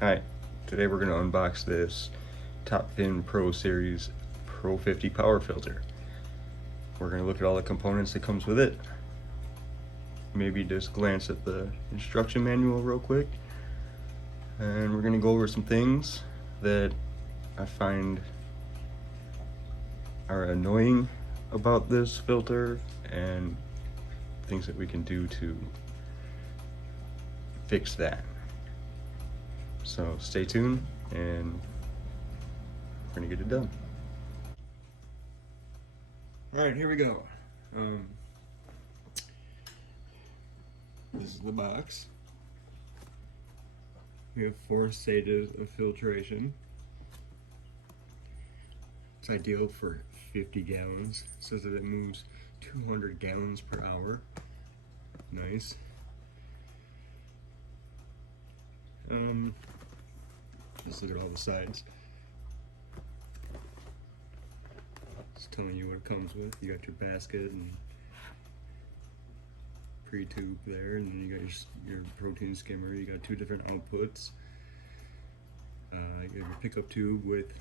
Hi, today we're going to unbox this TOPFIN Pro Series PRO50 power filter. We're going to look at all the components that comes with it. Maybe just glance at the instruction manual real quick. And we're going to go over some things that I find are annoying about this filter and things that we can do to fix that. So stay tuned and we're gonna get it done. All right, here we go. This is the box. We have 4 stages of filtration. It's ideal for 50 gallons. It says that it moves 200 gallons per hour. Nice. Just look at all the sides. It's telling you what it comes with. You got your basket and pre-tube there, and then you got your protein skimmer. You got 2 different outputs. You have your pickup tube with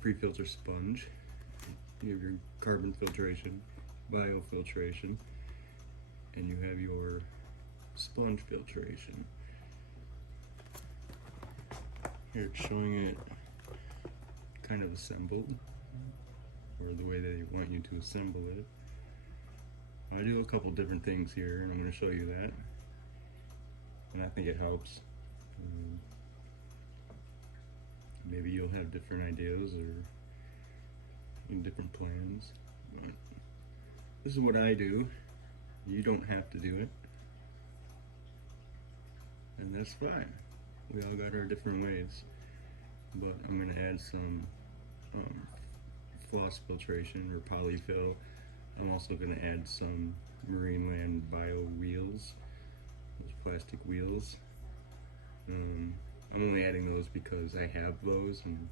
pre-filter sponge. You have your carbon filtration, biofiltration, and you have your sponge filtration. Here it's showing it kind of assembled, or the way they want you to assemble it. I do a couple different things here, and I'm going to show you that, and I think it helps. Maybe you'll have different ideas or different plans, but this is what I do. You don't have to do it, and that's fine. We all got our different ways, but I'm going to add some floss filtration or polyfill. I'm also going to add some Marineland bio wheels, those plastic wheels. I'm only adding those because I have those and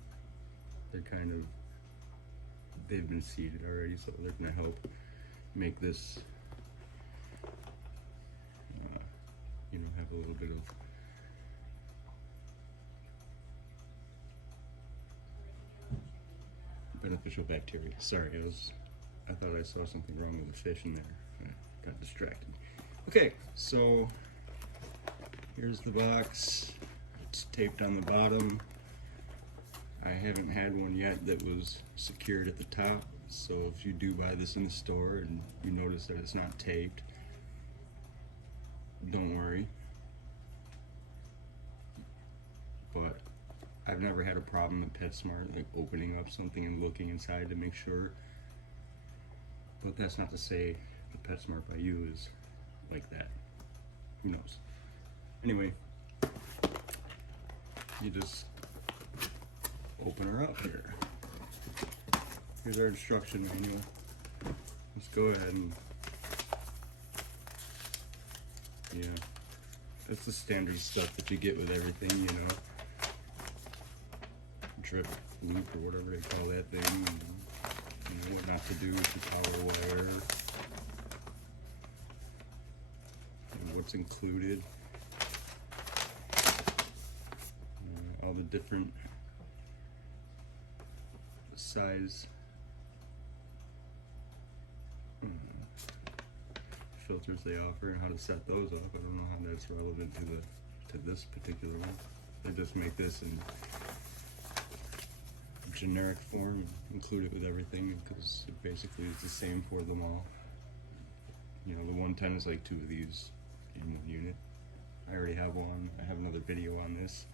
they've been seeded already, so they're going to help make this, have a little bit of beneficial bacteria. Sorry, I thought I saw something wrong with the fish in there. I got distracted. Okay, so here's the box. It's taped on the bottom. I haven't had one yet that was secured at the top, so if you do buy this in the store and you notice that it's not taped, don't worry. But I've never had a problem at PetSmart, like opening up something and looking inside to make sure. But that's not to say the PetSmart by you is like that. Who knows? Anyway, you just open her up here. Here's our instruction manual. Let's go ahead and, it's the standard stuff that you get with everything, drip loop or whatever they call that thing, and what not to do with the power wire, and what's included, all the different size filters they offer and how to set those up. I don't know how that's relevant to this particular one. They just make this in generic form and include it with everything because it basically is the same for them all. The 110 is like 2 of these in the unit. I already have one. I have another video on this.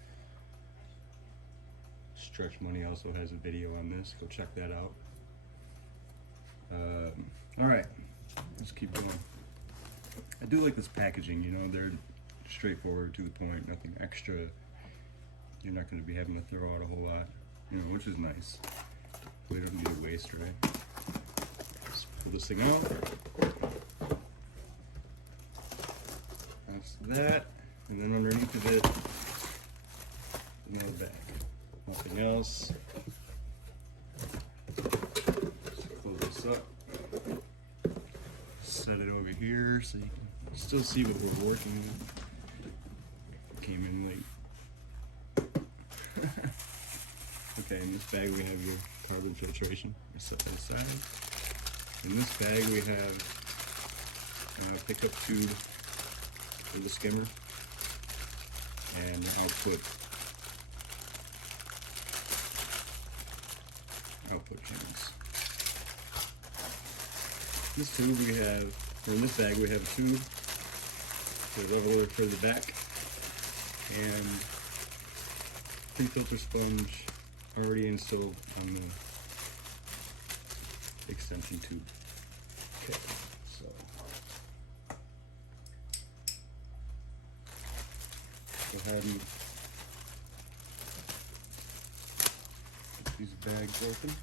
Stretch Money also has a video on this. Go check that out. Alright, let's keep going. I do like this packaging, they're straightforward, to the point, nothing extra. You're not going to be having to throw out a whole lot, which is nice. We don't need to waste, right? Let's pull this thing out. That's that. And then underneath of it, another bag. Nothing else. Let's close this up. Set it over here so you can still see what we're working with. Came in late. bag we have your carbon filtration. I set that aside. In this bag we have a pickup tube for the skimmer and output channels. This tube we have, or in this bag we have a tube, the leveler for the back, and pre-filter sponge already installed on the extension tube. Okay, so go ahead and get these bags open.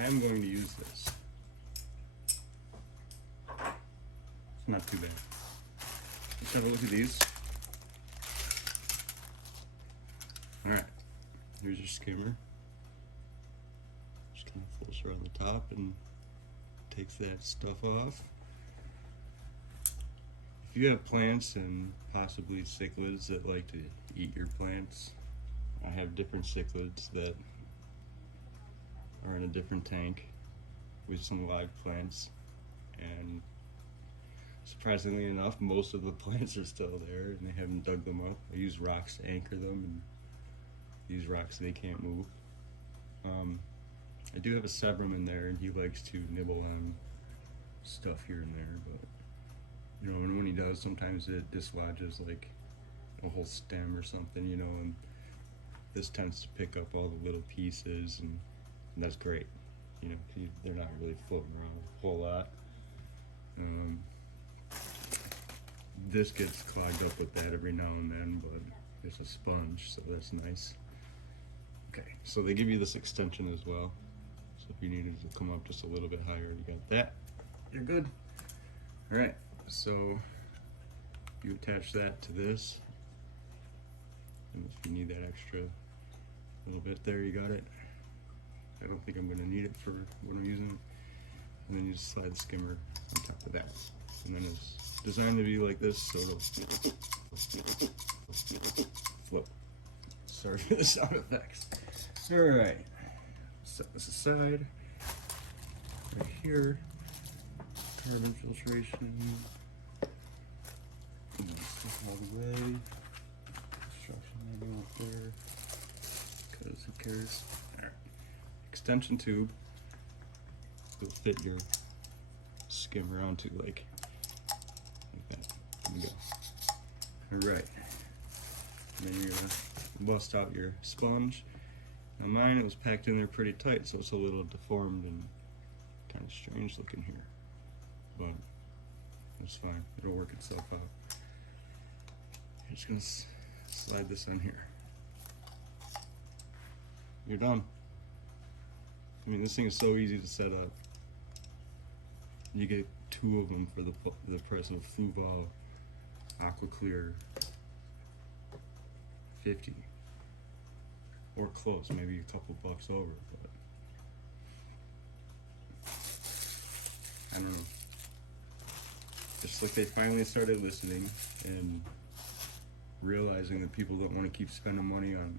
I'm going to use this. It's not too bad. Let's have a look at these. Alright, here's your skimmer. Just kind of flips around the top and takes that stuff off. If you have plants and possibly cichlids that like to eat your plants, I have different cichlids that are in a different tank with some live plants, and surprisingly enough, most of the plants are still there and they haven't dug them up. I use rocks to anchor them, and these rocks, they can't move. I do have a Sebrum in there, and he likes to nibble on stuff here and there, but you know, when he does, sometimes it dislodges like a whole stem or something, you know, and this tends to pick up all the little pieces, and that's great. You know, they're not really floating around a whole lot. This gets clogged up with that every now and then, but it's a sponge, so that's nice. Okay, so they give you this extension as well. So if you needed to come up just a little bit higher, you got that. You're good. All right, so you attach that to this. And if you need that extra little bit there, you got it. I don't think I'm going to need it for what I'm using. And then you just slide the skimmer on top of that. And then it's designed to be like this, so it'll flip. Sorry for the sound effects. Alright, set this aside. Right here, carbon filtration. Stuff all the way. Instruction manual up there. Because who cares? Alright. Extension tube will fit your skimmer onto like that. There we go. Alright. Then you're gonna bust out your sponge. Now mine, it was packed in there pretty tight, so it's a little deformed and kind of strange looking here. But it's fine. It'll work itself out. I'm just gonna slide this on here. You're done. I mean, this thing is so easy to set up. You get 2 of them for the price of a Fluval Aqua Clear 50, or close, maybe a couple bucks over, but I don't know. Just like they finally started listening and realizing that people don't want to keep spending money on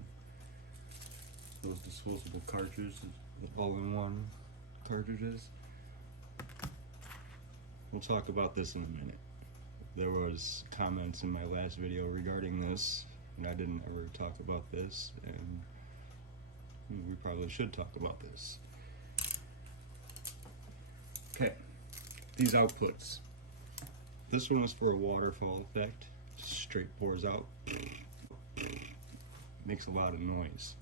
those disposable cartridges, all-in-one cartridges. We'll talk about this in a minute. There was comments in my last video regarding this, and I didn't ever talk about this, and we probably should talk about this. Okay, these outputs. This one was for a waterfall effect. Just straight pours out. Makes a lot of noise.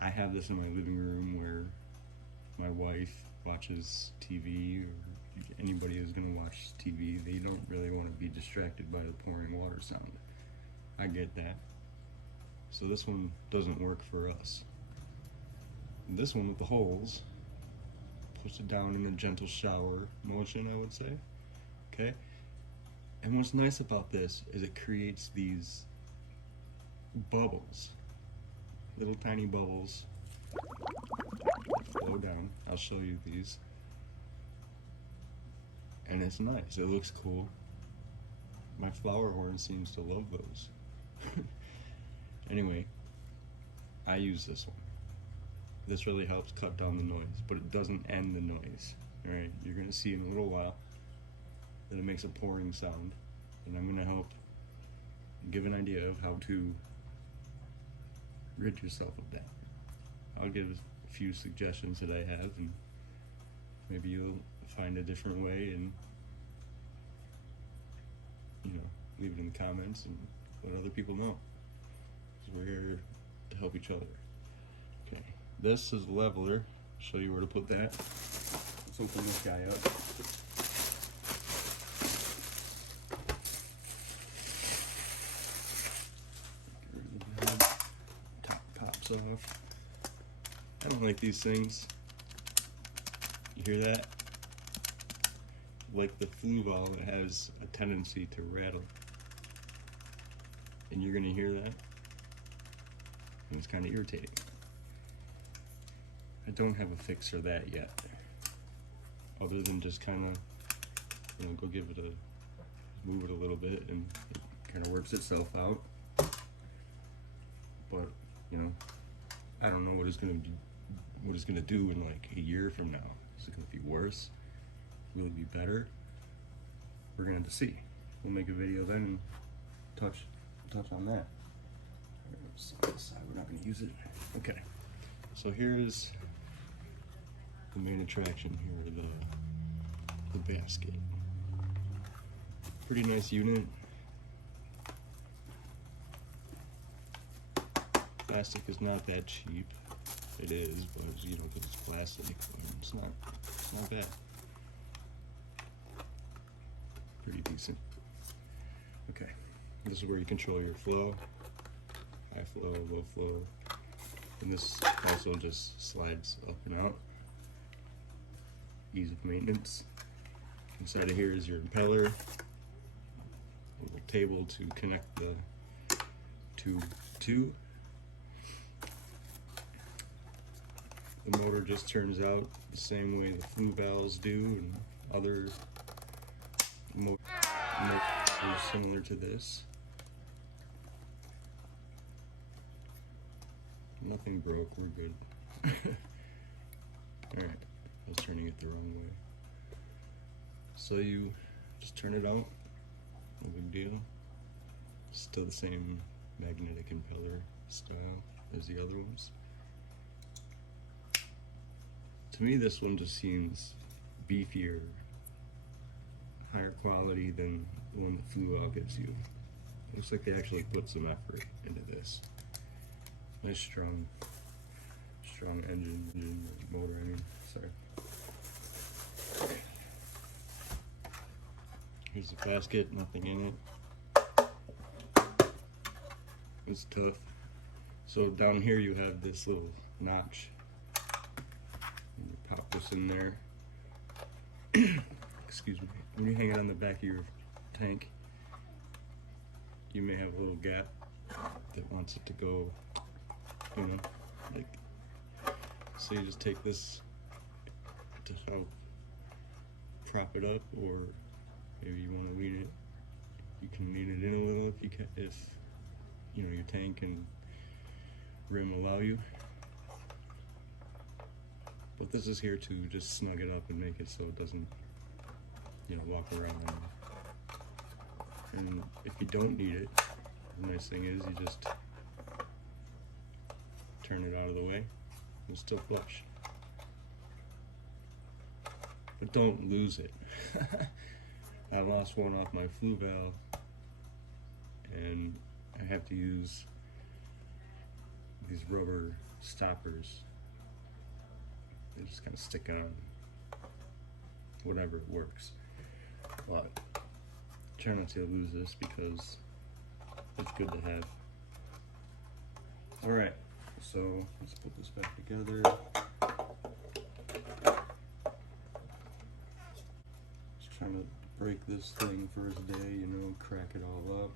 I have this in my living room where my wife watches TV, or anybody who's going to watch TV, they don't really want to be distracted by the pouring water sound. I get that. So this one doesn't work for us. And this one with the holes puts it down in a gentle shower motion, I would say. Okay? And what's nice about this is it creates these bubbles. Little tiny bubbles flow down. I'll show you these. And it's nice. It looks cool. My flower horn seems to love those. Anyway, I use this one. This really helps cut down the noise, but it doesn't end the noise. Alright, you're going to see in a little while that it makes a pouring sound, and I'm going to help give an idea of how to rid yourself of that. I'll give a few suggestions that I have, and maybe you'll find a different way, and leave it in the comments and let other people know. So we're here to help each other. Okay, this is a leveler. Show you where to put that. Let's open this guy up. Top pops off. I don't like these things. You hear that? Like the flue valve, it has a tendency to rattle. And you're gonna hear that. And it's kind of irritating. I don't have a fix for that yet. Other than just kind of, go give it move it a little bit, and it kind of works itself out. But, I don't know what it's gonna do in like a year from now. Is it gonna be worse? Will it be better? We're gonna have to see. We'll make a video then and touch on that. On this side, we're not gonna use it. Okay. So here is the main attraction here, the basket. Pretty nice unit. Plastic is not that cheap. It is, but because it's plastic, but it's not bad. Pretty decent. Okay, this is where you control your flow, high flow, low flow, and this also just slides up and out. Ease of maintenance. Inside of here is your impeller, a little table to connect the tube to. The motor just turns out the same way the flue valves do, and other motors similar to this. Nothing broke, we're good. Alright, I was turning it the wrong way. So you just turn it out, no big deal. Still the same magnetic impeller style as the other ones. To me, this one just seems beefier, higher quality than the one that flue valve gives you. Looks like they actually put some effort into this. Nice strong engine motor, sorry. Here's the basket, nothing in it. It's tough. So down here you have this little notch. And you pop this in there. Excuse me. When you hang it on the back of your tank, you may have a little gap that wants it to go, so you just take this to help prop it up, or maybe you want to lean it. You can lean it in a little if your tank and rim allow you. But this is here to just snug it up and make it so it doesn't, walk around. And if you don't need it, the nice thing is you just turn it out of the way. It'll still flush. But don't lose it. I lost one off my flue valve, and I have to use these rubber stoppers. They just kind of stick on whatever works. But try not to lose this because it's good to have. Alright, so let's put this back together. Just trying to break this thing first day, crack it all up.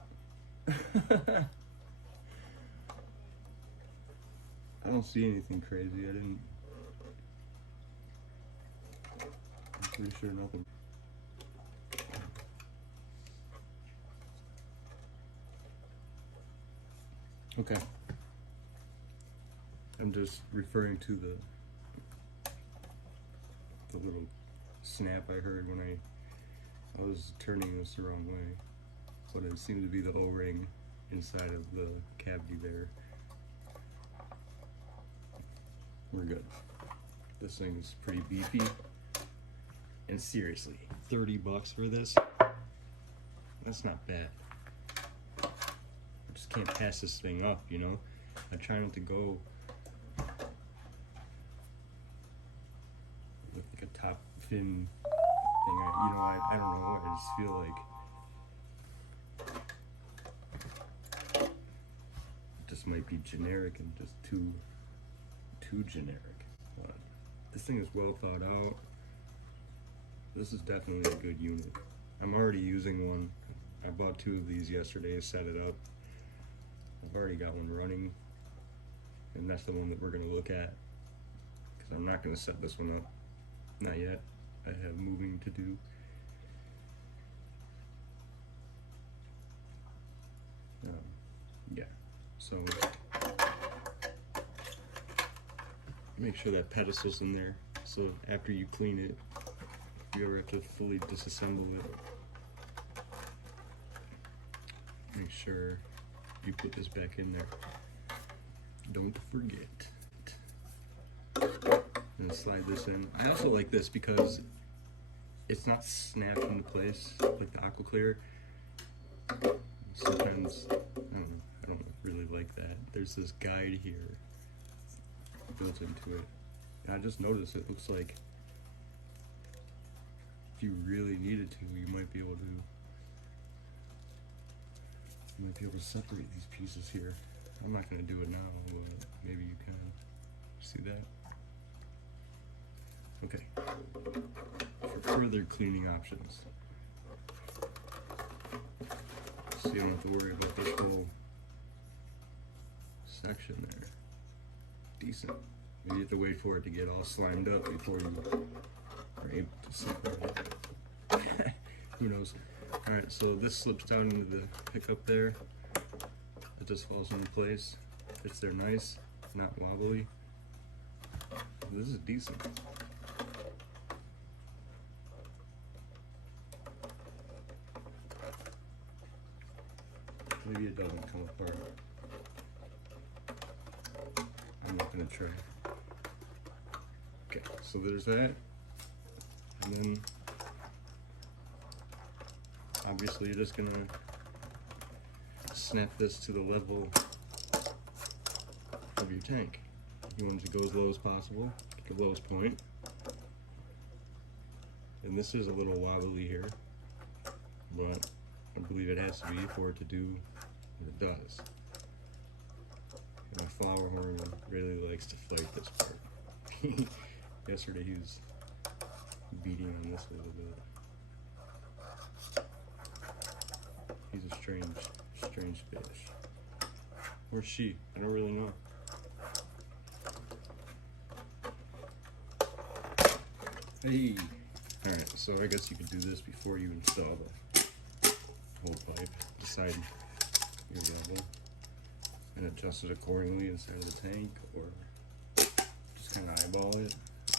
I don't see anything crazy. I'm pretty sure nothing. Okay. I'm just referring to the little snap I heard when I was turning this the wrong way. But it seemed to be the O-ring inside of the cavity there. We're good. This thing's pretty beefy. And seriously, 30 bucks for this? That's not bad. I just can't pass this thing up, you know? I try not to go with like a TOPFIN thing. I don't know, I just feel like it just might be generic and just too generic. But this thing is well thought out. This is definitely a good unit. I'm already using one. I bought 2 of these yesterday, set it up. I've already got one running, and that's the one that we're going to look at, because I'm not going to set this one up. Not yet. I have moving to do. Yeah, so make sure that pedestal's in there, so after you clean it, if you ever have to fully disassemble it, make sure you put this back in there. Don't forget. And slide this in. I also like this because it's not snapped into place like the Aqua Clear. Sometimes I don't really like that. There's this guide here built into it. And I just noticed it looks like if you really needed to, you might be able to separate these pieces here. I'm not going to do it now, but maybe you can. See that? Okay. For further cleaning options, so you don't have to worry about this whole section there. Decent. Maybe you have to wait for it to get all slimed up before you are able to separate it. Who knows? Alright, so this slips down into the pickup there. It just falls into place. It's there nice, not wobbly. This is decent. Maybe it doesn't come apart. I'm not gonna try. Okay, so there's that. And then obviously you're just gonna snap this to the level of your tank. You want it to go as low as possible, get the lowest point. And this is a little wobbly here, but I believe it has to be for it to do what it does. And my flower horn really likes to fight this part. Yesterday he was beating on this a little bit. He's a strange fish. Or she, I don't really know. Hey! Alright, so I guess you could do this before you install the whole pipe. Decide your level and adjust it accordingly inside of the tank, or just kind of eyeball it.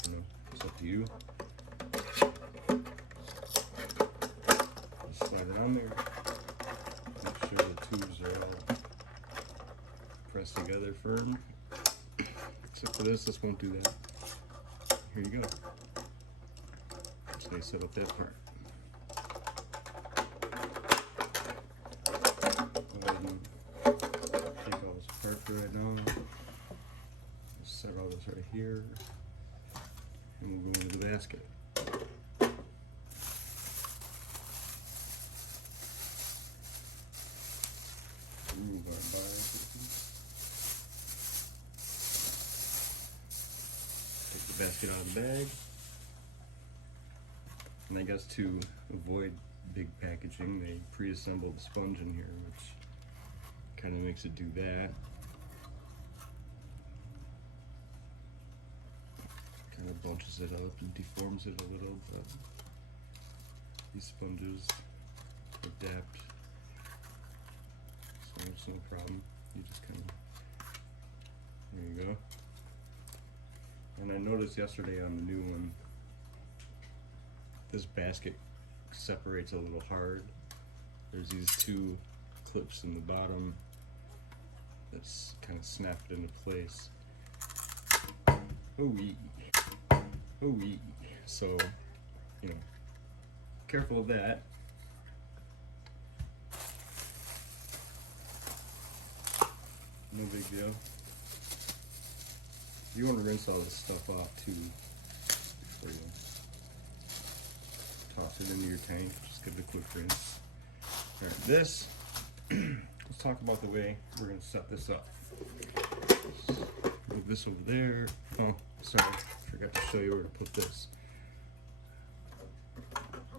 You know, it's up to you. Just slide it on there. Make sure the tubes are all pressed together firm. Except for this won't do that. Here you go. Just need to set up that part. Go ahead and take all this apart for right now. Just set all this right here. And we'll go into the basket. Remove our bias. Take the basket out of the bag. And I guess to avoid big packaging, they pre-assembled the sponge in here, which kind of makes it do that. Kind of bunches it up and deforms it a little, but these sponges adapt, so it's no problem. You just kind of, there you go. And I noticed yesterday on the new one, this basket separates a little hard. There's these two clips in the bottom that's kind of snapped into place. Oh-wee. Oh-wee. So, you know, careful of that. No big deal. You want to rinse all this stuff off too before you toss it into your tank. Just give it a quick rinse. Alright, this, let's talk about the way we're going to set this up. Move this over there. Oh, sorry, forgot to show you where to put this.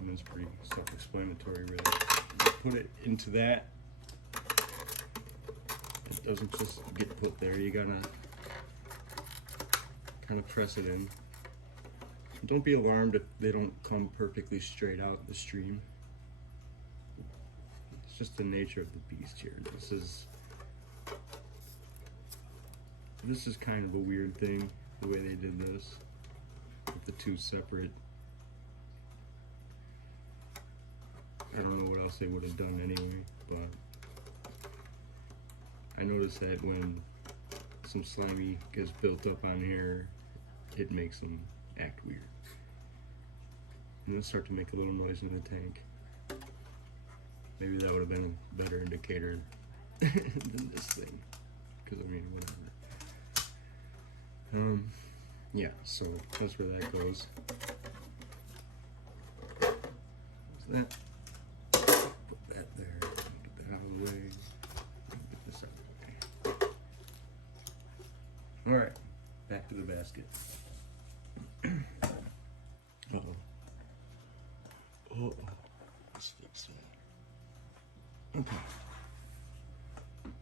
And it's pretty self-explanatory, really. You put it into that. It doesn't just get put there. You gotta kind of press it in. Don't be alarmed if they don't come perfectly straight out the stream. It's just the nature of the beast here. This is kind of a weird thing, the way they did this, with the two separate. I don't know what else they would have done anyway, but I noticed that when some slimy gets built up on here, it makes them act weird. And they'll start to make a little noise in the tank. Maybe that would have been a better indicator than this thing. Because I mean, whatever. Yeah, so that's where that goes. There's that. Put that there. Get that out of the way. Get this out of the way. Alright, back to the basket. Uh-oh. Uh-oh. Let's fix that. Okay.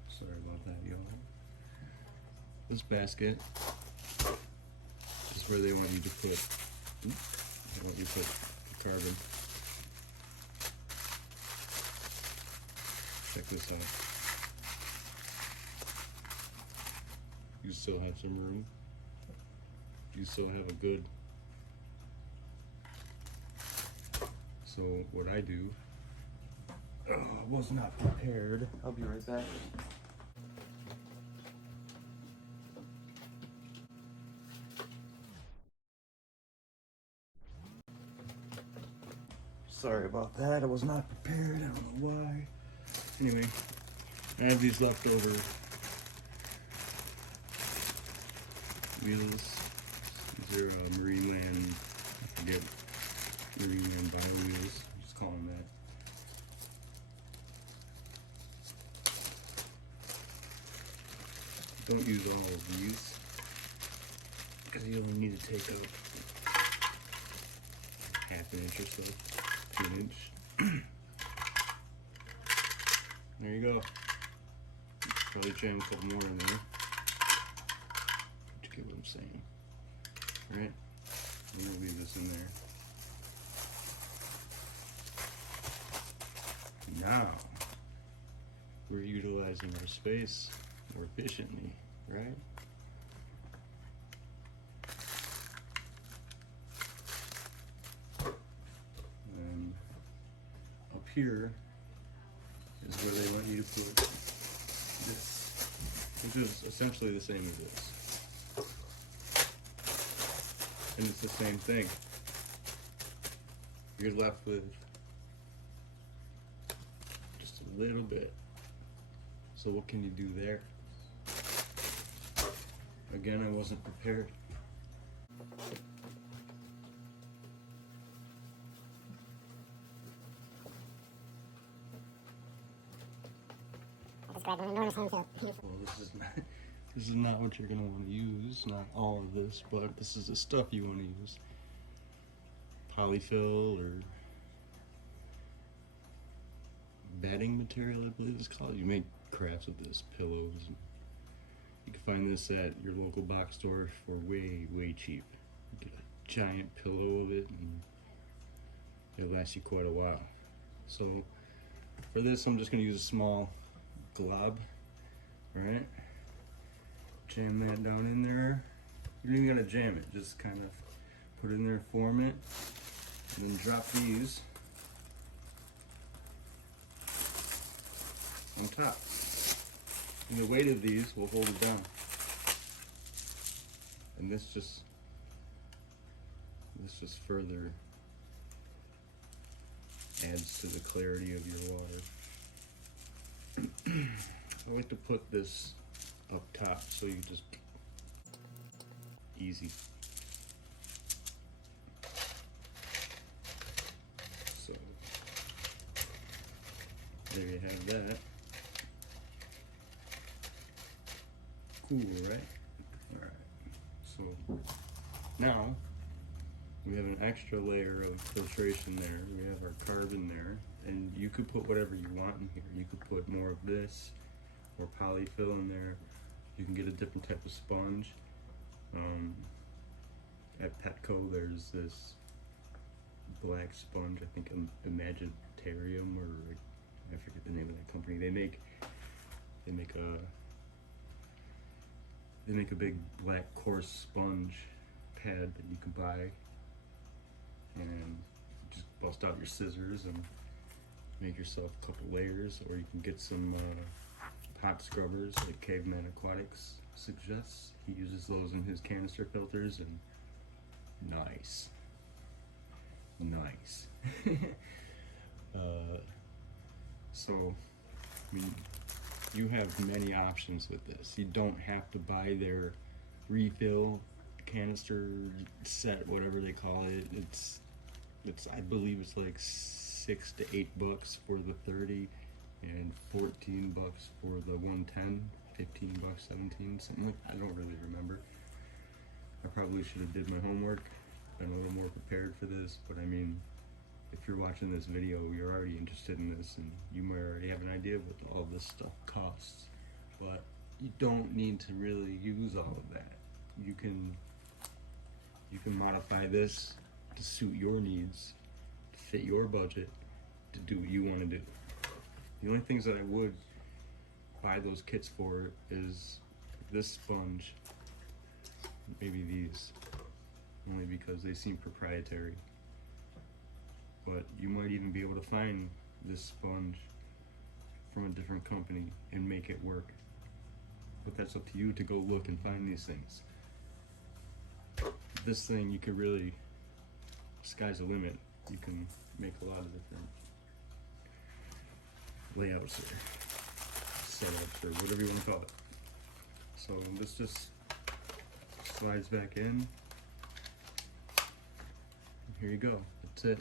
Sorry about that, y'all. This basket is where they want you to put, they want you to put the carbon. Check this out. You still have some room. You still have a good. So what I do, I was not prepared. I'll be right back. Sorry about that, I was not prepared, I don't know why. Anyway, I have these leftover wheels. These are Marineland, I forget, Marineland bio wheels, just call them that. Don't use all of these, because you only need to take up half an inch or so. 2 inch. There you go. Probably jam a couple more in there. You get what I'm saying. Alright? I'm gonna leave this in there. Now, we're utilizing our space more efficiently, right? Here is where they want you to put this, which is essentially the same as this. And it's the same thing. You're left with just a little bit. So what can you do there? Again, I wasn't prepared. Well, this is not what you're gonna want to use. Not all of this, but this is the stuff you want to use. Polyfill or bedding material, I believe it's called. You make crafts with this, pillows. You can find this at your local box store for way, way cheap. You get a giant pillow of it, and it'll last you quite a while. So for this, I'm just gonna use a small glob, right? Jam that down in there. You don't even gotta jam it, just kind of put it in there, form it, and then drop these on top. And the weight of these will hold it down. And this just further adds to the clarity of your water. I like to put this up top so you just easy. So there you have that. Cool, right? Alright. So now we have an extra layer of filtration there. We have our carbon there, and you could put whatever you want in here. You could put more of this or polyfill in there. You can get a different type of sponge. At Petco, there's this black sponge. I think Imagitarium, or I forget the name of that company. They make a big black coarse sponge pad that you can buy, and just bust out your scissors and make yourself a couple layers, or you can get some hot scrubbers like Caveman Aquatics suggests. He uses those in his canister filters, and nice. So, I mean, you have many options with this. You don't have to buy their refill canister set, whatever they call it. It's I believe it's like $6 to $8 for the 30, and $14 for the 110, $15, 17, something like that. I don't really remember. I probably should have did my homework, been a little more prepared for this, but I mean, if you're watching this video, you're already interested in this, and you might already have an idea of what all this stuff costs, but you don't need to really use all of that. You can modify this to suit your needs, to fit your budget, to do what you want to do. The only things that I would buy those kits for is this sponge, maybe these, only because they seem proprietary. But you might even be able to find this sponge from a different company and make it work. But that's up to you to go look and find these things. This thing, you could really, sky's the limit. You can make a lot of different layouts or setups or whatever you want to call it. So this just slides back in. Here you go. That's it.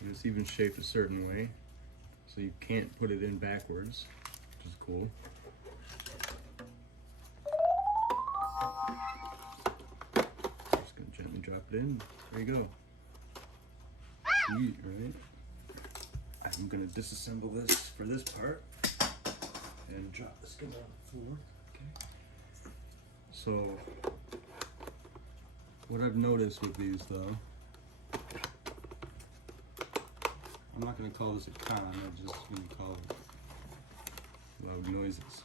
And it's even shaped a certain way, so you can't put it in backwards, which is cool. Just gonna gently drop it in. There you go. Sweet, right? I'm gonna disassemble this for this part and drop the skimmer on the floor. Okay. So, what I've noticed with these though, I'm not going to call this a con, I'm just going to call it loud noises.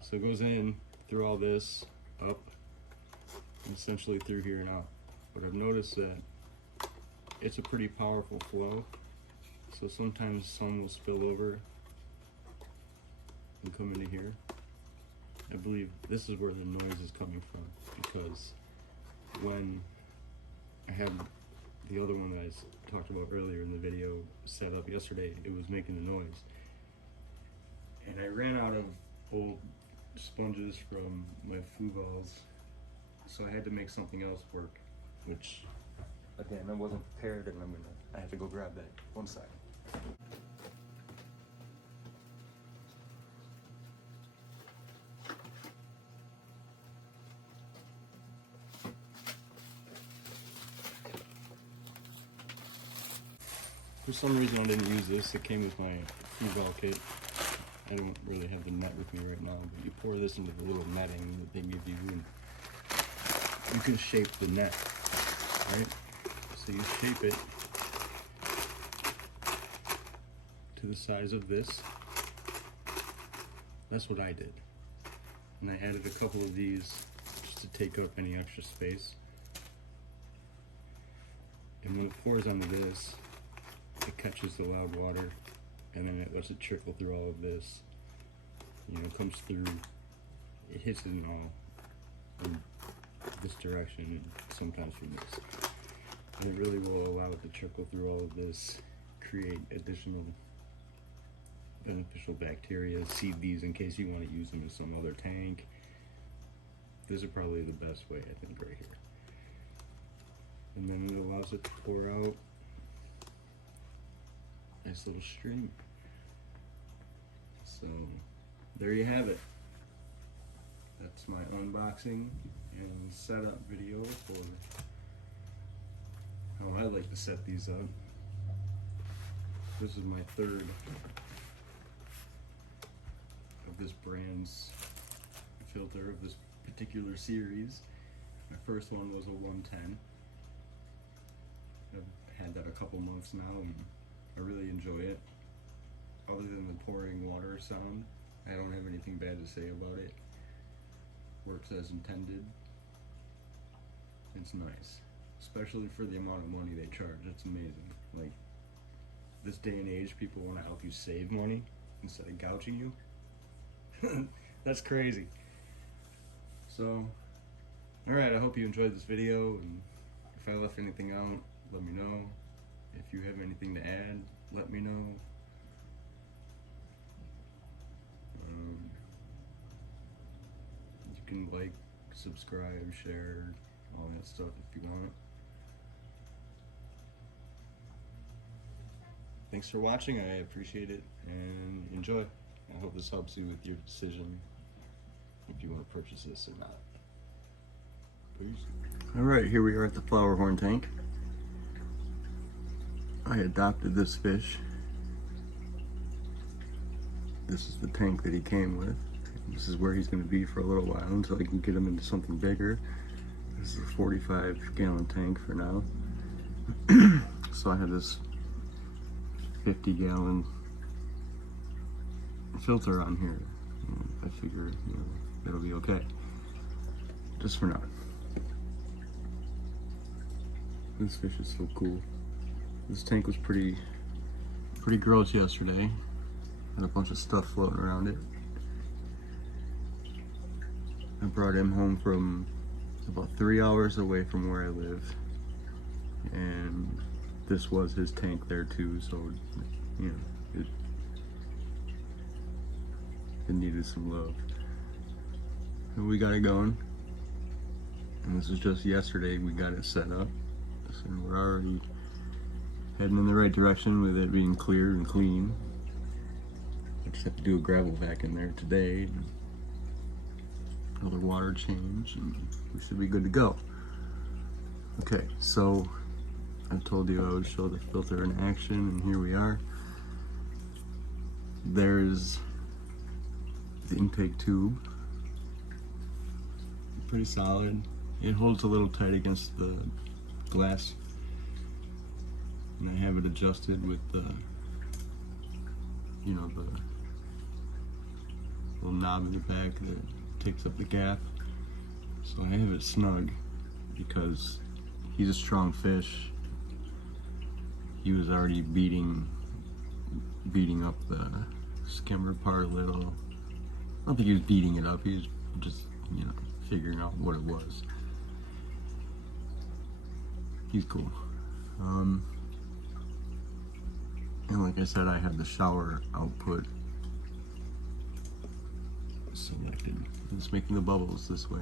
So it goes in through all this, up, and essentially through here and out. But I've noticed that it's a pretty powerful flow, so sometimes some will spill over and come into here. I believe this is where the noise is coming from, because when I had the other one that I talked about earlier in the video set up yesterday, it was making the noise. And I ran out of old sponges from my Fugals, so I had to make something else work, which, again, I wasn't prepared, and I have to go grab that. One second. For some reason I didn't use this. It came with my Fugal kit. I don't really have the net with me right now, but you pour this into the little netting that they give you, and you can shape the net, right? So you shape it to the size of this, That's what I did. And I added a couple of these just to take up any extra space. And when it pours onto this, it catches the loud water, and then it lets it trickle through all of this. You know, comes through, it hits it in all in this direction and sometimes from this. And it really will allow it to trickle through all of this, create additional beneficial bacteria, seed these in case you want to use them in some other tank. This is probably the best way, I think, right here. And then it allows it to pour out. Nice little stream. So there you have it. That's my unboxing and setup video for how I like to set these up. This is my third of this brand's filter of this particular series. My first one was a 110. I've had that a couple months now and I really enjoy it. Other than the pouring water sound, I don't have anything bad to say about it. Works as intended. It's nice. Especially for the amount of money they charge. It's amazing. Like, this day and age, people want to help you save money instead of gouging you. That's crazy. So, alright, I hope you enjoyed this video, and if I left anything out, let me know. If you have anything to add, let me know. You can like, subscribe, share, all that stuff if you want. Thanks for watching, I appreciate it, and enjoy. I hope this helps you with your decision if you want to purchase this or not. Peace. Alright, here we are at the flower horn tank. I adopted this fish. This is the tank that he came with. This is where he's going to be for a little while until I can get him into something bigger. This is a 45-gallon tank for now. So I have this 50-gallon filter on here. I figure, you know, it'll be okay. Just for now. This fish is so cool. This tank was pretty gross yesterday. Had a bunch of stuff floating around it. I brought him home from about 3 hours away from where I live, and this was his tank there too, so you know, it needed some love. And we got it going, and this is just yesterday we got it set up, and we're already heading in the right direction with it being clear and clean. I just have to do a gravel vac in there today, and another water change, and we should be good to go. Okay, so I told you I would show the filter in action, and here we are. There's the intake tube. Pretty solid. It holds a little tight against the glass, and I have it adjusted with the, you know, the little knob in the back that takes up the gap. So I have it snug because he's a strong fish. He was already beating up the skimmer part a little. I don't think he was beating it up, he was just, you know, figuring out what it was. He's cool. And like I said, I have the shower output selected. It's making the bubbles this way.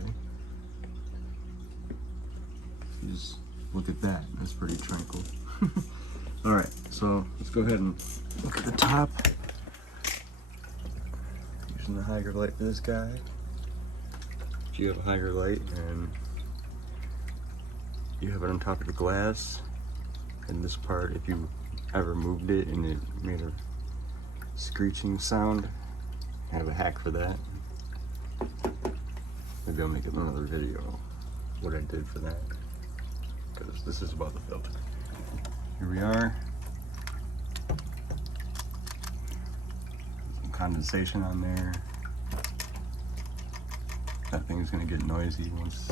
Just look at that, that's pretty tranquil. Alright, so let's go ahead and look at the top. Using the higher light for this guy. If you have a higher light and you have it on top of the glass, and this part, if you ever moved it and it made a screeching sound, I have a hack for that. Maybe I'll make another video what I did for that, because this is about the filter. Here we are. Some condensation on there. that thing's gonna get noisy once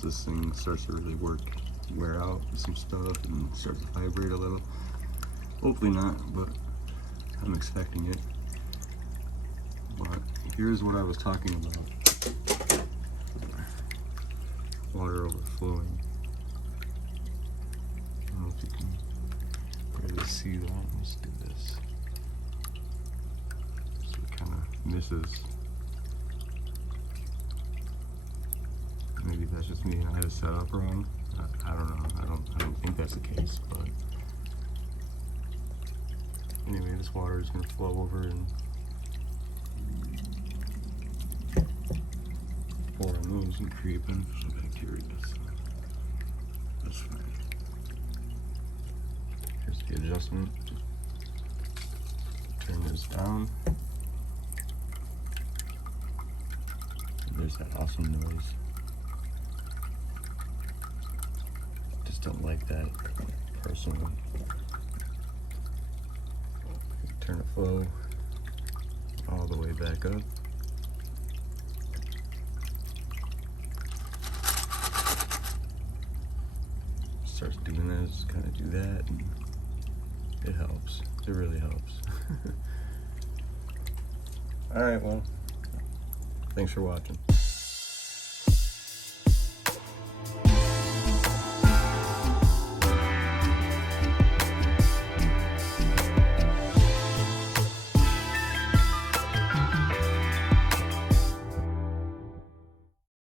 this thing starts to really wear out with some stuff and start to vibrate a little. Hopefully not, but I'm expecting it. But here's what I was talking about. Water overflowing. I don't know if you can barely see that. Let's do this. So it kind of misses. Maybe that's just me and I had it set up wrong. I don't know. I don't think that's the case, but anyway, this water is going to flow over and pour on those and create beneficial bacteria. So that's fine. Here's the adjustment. Turn this down. There's that awesome noise. Just don't like that personally. Turn the flow all the way back up. Starts doing this, kind of do that, and it helps. It really helps. Alright, well, thanks for watching.